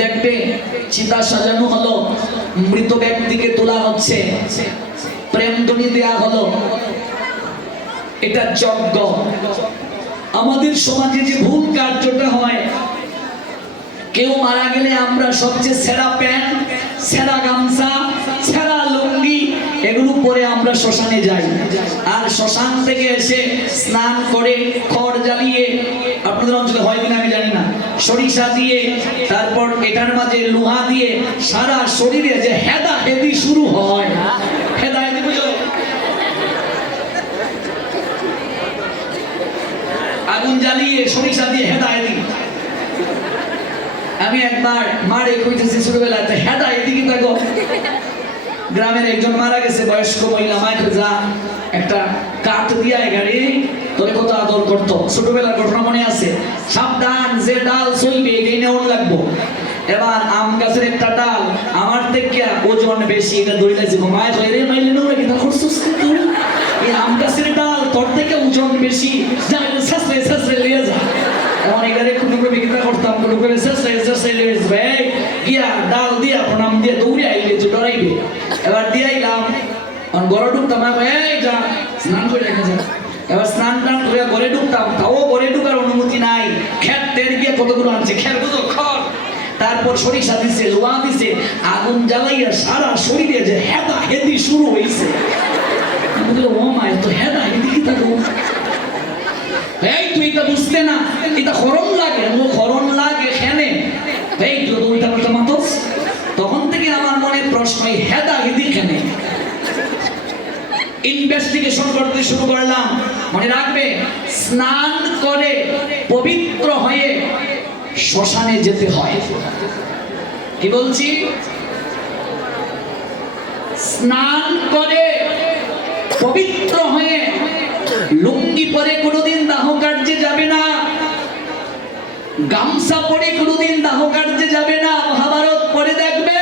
দেখবে চিতা সাজানো হলো, মৃত ব্যক্তিকে তোলা হচ্ছে প্রেমধ্বনি দেয়া হলো। এটা যজ্ঞ। আমাদের সমাজে যে ভুল কার্যটা হয়, কেউ মারা গেলে আমরা সবচেয়ে সেরা প্যান্ট, সেরা গামছা, সেরা লুঙ্গি এগুলো পরে আমরা শ্মশানে যাই। আর শ্মশান থেকে এসে স্নান করে খড় জ্বালিয়ে আপনাদের অঞ্চলে হয় কিনা আমি জানি না সরিষা দিয়ে, তারপর এটার মাঝে লোহা দিয়ে সারা শরীরে যে হেদা হেদি শুরু হয়। হেদা হেদি বুঝো? আগুন জ্বালিয়ে সরিষা দিয়ে হেদা হেদি। আমি একবার মারে কইতেছি ছোটবেলাতে হেদা এদিকে দেখো গ্রামের একজন মারা গেছে, বয়স্ক মহিলা, মায়ের যা একটা কাঠ দিয়া গাড়ি তোরে কত আদর করতো? ছোটবেলার ঘটনা মনে আছে? সাবধান, যে ডাল সইবে এই নেওয়ার লাগবো। এবার আম গাছের একটা ডাল, আমার থেকে ওজন বেশি, এটা দড়ি লাগছে। মায়ের কই রে, মাইলে নোরে কি তা করছিস কি তুই? এই আম গাছের ডাল, তোর থেকে ওজন বেশি। শেষে শেষে লিয়ে যা এমন এখানে কোনো করে বিক্রি করতাম, কোনো করে শেষে শেষে লিয়ে যাবে গিয়া ডাল দিয়া, প্রণাম দিয়ে দৌড়ে আইলে যে ডরাইবে। এবার দিয়ে আইলাম ঘরে ঢুকতাম এই যা, স্নান করে রেখে যা এবার স্নান টান করে ঘরে ঢুকতাম তাও ঘরে ঢুকার অনুমতি নাই খেত টের গিয়ে কতগুলো আনছে খের বুঝো খড় তারপর সরিষা দিছে লোয়া দিছে, আগুন জ্বালাইয়া সারা শরীরে যে হেদা হেদি শুরু হয়েছে তখন থেকে আমার মনে হেদা হেদি খেনে করতে শুরু করলাম। মনে রাখবে, স্নান করে পবিত্র হয়ে শ্মশানে যেতে হয়। কি বলছি? স্নান করে পবিত্র হয়ে লুঙ্গি পরে কোনোদিন দাহ কার্যে যাবে না, গামছা পরে কোনোদিন দাহ কার্যে যাবে না, মহাভারত পরে দেখবে।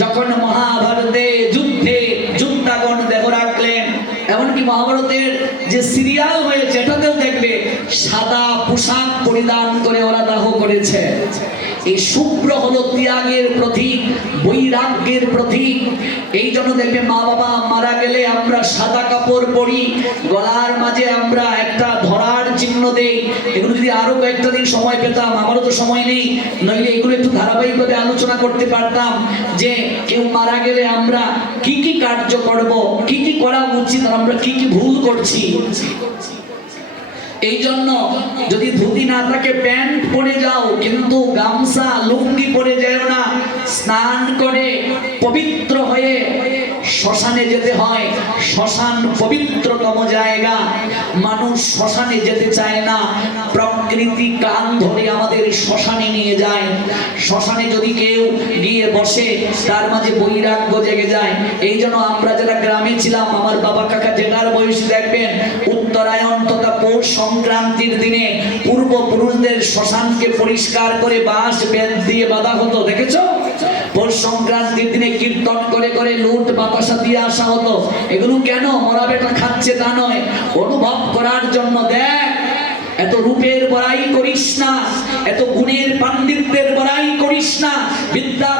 যখন মহাভারতে যুদ্ধে যুদ্ধাগণ দেহ রাখলেন, এমনকি মহাভারতের যে সিরিয়াল হয়েছে, এটাতেও দেখবে সাদা পোশাক পরিধান করে ওরা দাহ করেছে। এই শুভ্র হলো ত্যাগের প্রতীক, বৈরাগ্যের প্রতীক। এই জন্য দেখবে মা বাবা মারা গেলে আমরা সাদা কাপড় পরি, গলার মাঝে আমরা একটা ধরার চিহ্ন দেই। এগুলো যদি আরও কয়েকটা দিন সময় পেতাম, আমারও তো সময় নেই। নইলে এগুলো একটু ধারাবাহিকভাবে আলোচনা করতে পারতাম যে কেউ মারা গেলে আমরা কি কি কার্য করব, কি কি করা উচিত আমরা কি কি ভুল করছি। এই জন্য যদি ধুতি না থাকে, প্যান্ট পরে যাও, কিন্তু গামছা লুঙ্গি পরে যাও না। স্নান করে পবিত্র হয়ে শ্মশানে যেতে হয়। শ্মশান পবিত্রতম জায়গা। মানুষ শ্মশানে যেতে চায় না। প্রকৃতি কান ধরে আমাদের শ্মশানে নিয়ে যায়। শ্মশানে যদি কেউ গিয়ে বসে, তার মাঝে বৈরাগ্য জেগে যায়। এই জন্য আমরা যারা গ্রামে ছিলাম, আমার বাবা কাকা জেনার বয়সী, দেখবেন উত্তরায়ণ তথা পৌষ সংক্রান্তির দিনে পূর্বপুরুষদের শ্মশানকে পরিষ্কার করে বাঁশ, বেত দিয়ে বাঁধা হতো, দেখেছ? পৌষ সংক্রান্তির দিনে কীর্তন করে করে লুট, বাতাসা দিয়ে আসা হতো। এগুলো কেন? মরা বেটা খাচ্ছে তা নয়। অনুভব করার জন্য দেখ, এত রূপের বড়াই করিস না, এত গুণের পাণ্ডিত্যের বড়াই করিস না বিদ্যার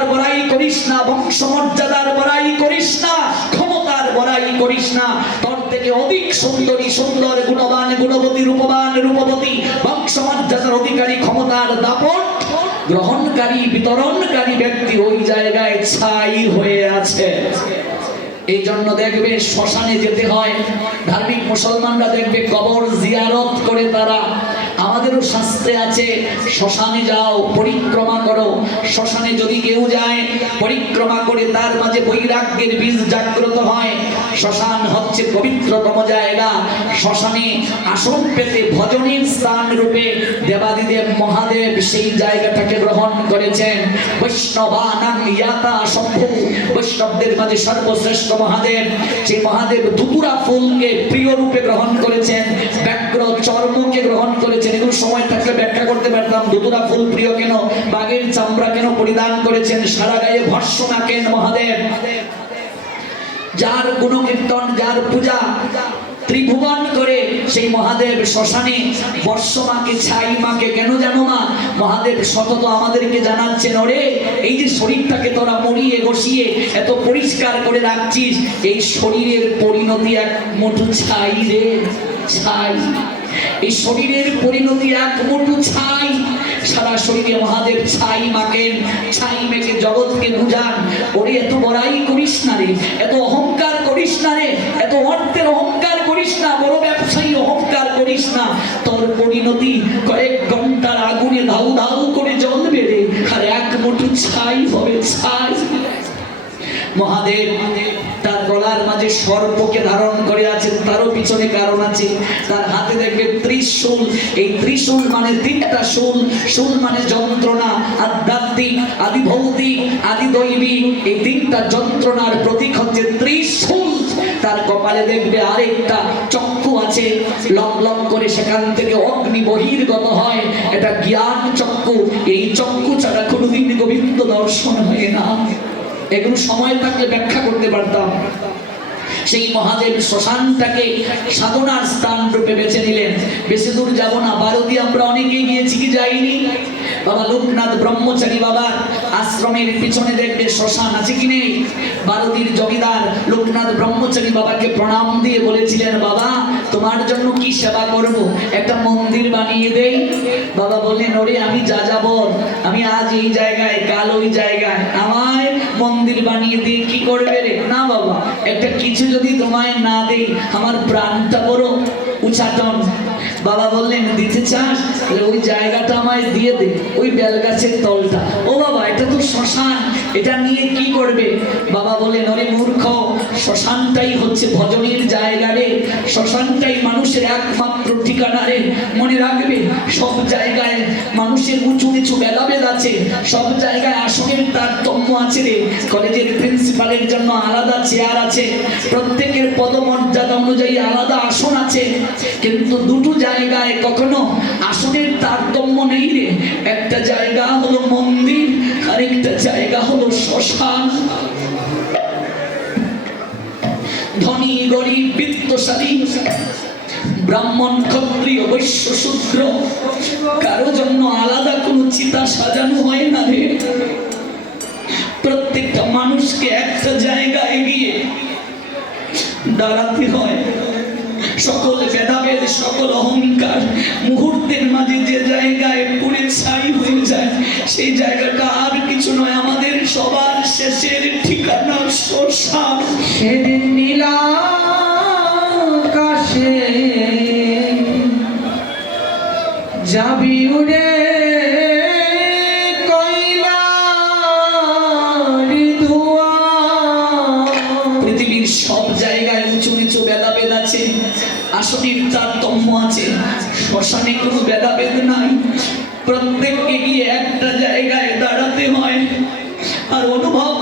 ছাই হয়ে আছে। এই জন্য দেখবে শ্মশানে যেতে হয়। ধার্মিক মুসলমানরা দেখবে কবর জিয়ারত করে তারা আমাদেরও শাস্ত্রে আছে, শ্মশানে যাও, পরিক্রমা করো। শ্মশানে যদি কেউ যায়, পরিক্রমা করে তার মাঝে বৈরাগ্যের বীজ জাগ্রত হয়। শ্মশান হচ্ছে পবিত্রতম জায়গা। শ্মশানে আসন পেতে ভজনের স্থান রূপে দেবাদিদেব মহাদেব সেই জায়গাটাকে গ্রহণ করেছেন। বৈষ্ণবানাং ইয়াতা শম্ভু। বৈষ্ণবদের মাঝে সর্বশ্রেষ্ঠ মহাদেব। সেই মহাদেব দুপুরা ফুলকে প্রিয় রূপে গ্রহণ করেছেন, ব্যাঘ্র চর্মকে গ্রহণ করেছেন এগুলো সময় থাকলে ব্যাখ্যা করতে পারতাম দুতুরা ফুল প্রিয় কেন, বাঘের চামড়া কেন পরিধান করেছেন, সারা গায়ে ভর্ষণা কেন মহাদেব। যার গুণকীর্তন, যার পূজা ত্রিভুবন করে, সেই মহাদেব শ্মশানে বর্ষমাকে ছাই মাকে। কেন জানো মা? মহাদেব সতত আমাদেরকে জানাচ্ছেন, ওরে, এই যে শরীরটাকে তোরা মরিয়ে বসিয়ে এত পরিষ্কার করে রাখছিস, এই শরীরের পরিণতি এক মুঠো ছাই রে। ছাই। এই শরীরের পরিণতি এক মুঠো ছাই, সারা শরীরে মহাদেব ছাই মাকেন ছাই মেকে জগৎকে বুঝান। ওরে, এত বড়াই করিস না রে, এত অহংকার করিস না রে, এত অর্থের অহংকার করিস না, বড় ব্যবসায়ী অহংকার করিস না। তোর পরিণতি কয়েক ঘণ্টার আগুনে ধাউ ধাউ করে জ্বলবে রে, আর এক মুঠো ছাই হবে ছাই। মহাদেব, তার গলার মাঝে সর্পকে ধারণ করে আছেন তারও পিছনে কারণ আছে। তার হাতে দেখবে ত্রিশূল। এই ত্রিশূল মানে তিনটা শূল। শূল মানে যন্ত্রণা, আধ্যাত্মিক আদি ভৌতিক আদি দৈবিক এই তিনটা যন্ত্রণার প্রতীক হচ্ছে ত্রিশূল। তার কপালে দেখবে আরেকটা চক্ষু আছে। লং লং করে সেখান থেকে অগ্নি বহির্গত হয়। এটা জ্ঞান চক্ষু। এই চক্ষু ছাড়া কোনোদিন গোবিন্দ দর্শন হয় না। এগুলো সময় থাকলে ব্যাখ্যা করতে পারতাম। সেই মহাদেব শ্মশানটাকে সাধনার স্থান রূপে বেছে নিলেন। বেশি দূর যাব না ভারতী আমরা অনেকেই গিয়েছি, কি যাইনি? বাবা লোকনাথ ব্রহ্মচারী বাবার আশ্রমের পিছনে দেখবে শ্মশান আছে কি নেই? ভারতীর জমিদার লোকনাথ ব্রহ্মচারী বাবাকে প্রণাম দিয়ে বলেছিলেন, বাবা, তোমার জন্য কি সেবা করব? একটা মন্দির বানিয়ে দেই। বাবা বললেন, ওরে, আমি যা যাব আমি আজ এই জায়গায়, কাল ওই জায়গায়। আমায় মন্দির বানিয়ে দিয়ে কি করবে রে? না বাবা, একটা কিছু যদি তোমায় না দেই, আমার প্রাণটা বড় উচাটন বাবা বললেন, দিতে চাস? ওই জায়গাটা আমায় দিয়ে দে, ওই বেলগাছের তলটা। ও বাবা, এটা তো শ্মশান এটা নিয়ে কি করবে? বাবা বললেন অরে মূর্খ, শ্মশানটাই হচ্ছে ভজনের জায়গা রে। শ্মশানটাই মানুষের একমাত্র ঠিকানা রে। মনে রাখবে, সব জায়গায় মানুষের উঁচু নিচু ভেদাভেদ আছে। সব জায়গায় আসনের তারতম্য আছে রে। কলেজের প্রিন্সিপালের জন্য আলাদা চেয়ার আছে। প্রত্যেকের পদমর্যাদা অনুযায়ী আলাদা আসন আছে। কিন্তু দুটো জায়গায় কখনো আসনের তারতম্য নেই রে। একটা জায়গা হলো মন্দির আরেকটা জায়গা হলো শ্মশান। ধনী, গরিব, বিত্তশালী, ব্রাহ্মণ, ক্ষত্রিয়, বৈশ্য, শূদ্র, কারও জন্য আলাদা কোনো চিতা সাজানো হয় না রে। প্রত্যেকটা মানুষকে একটা জায়গায় গিয়ে দাঁড়াতে হয়। সকল ভেদাভেদ, সকল অহংকার মুহূর্তের মাঝে যে জায়গায় পুড়ে ছাই হয়ে যায়, সেই জায়গাটা নয় আমাদের সবার শেষের ঠিকানা শ্মশান। সেদিন নীলাকাশে যাবি উড়ে পৃথিবীর সব জায়গায় উঁচু নিচু ভেদাভেদ আছে আসনের তারতম্য আছে। শ্মশানে কোনো ভেদাভেদ নাই। প্রত্যেককে গিয়ে একটা জায়গায় দাঁড়াতে হয়। আর অনুভব